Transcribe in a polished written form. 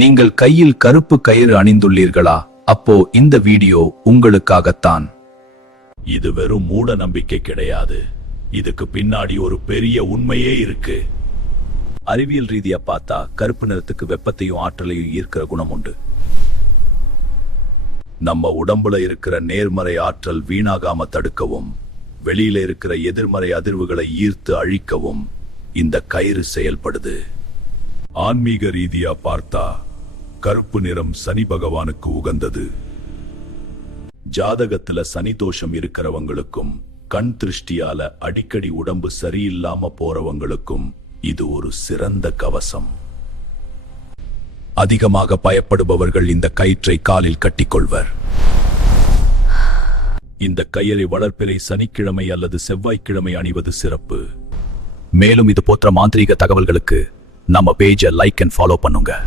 நீங்கள் கையில் கருப்பு கயிறு அணிந்துள்ளீர்களா? அப்போ இந்த வீடியோ உங்களுக்காகத்தான். இது வெறும் மூட நம்பிக்கை கிடையாது. இதுக்கு பின்னாடி ஒரு பெரிய உண்மையே இருக்கு. அறிவியல் ரீதியா பார்த்தா கருப்பு நிறத்துக்கு வெப்பத்தையும் ஆற்றலையும் ஈர்க்கிற குணம் உண்டு. நம்ம உடம்புல இருக்கிற நேர்மறை ஆற்றல் வீணாகாம தடுக்கவும், வெளியில இருக்கிற எதிர்மறை அதிர்வுகளை ஈர்த்து அழிக்கவும் இந்த கயிறு செயல்படுது. ஆன்மீக ரீதியா பார்த்தா கருப்பு நிறம் சனி பகவானுக்கு உகந்தது. ஜாதகத்துல சனி தோஷம் இருக்கிறவங்களுக்கும், கண் திருஷ்டியால அடிக்கடி உடம்பு சரியில்லாம போறவங்களுக்கும் இது ஒரு சிறந்த கவசம். அதிகமாக பயப்படுபவர்கள் இந்த கயிற்றை காலில் கட்டிக்கொள்வர். இந்த கயிறை வளர்ப்பிறை சனிக்கிழமை அல்லது செவ்வாய்க்கிழமை அணிவது சிறப்பு. மேலும் இது போன்ற மாந்திரீக தகவல்களுக்கு நம்ம பேஜை லைக் அண்ட் ஃபாலோ பண்ணுங்க.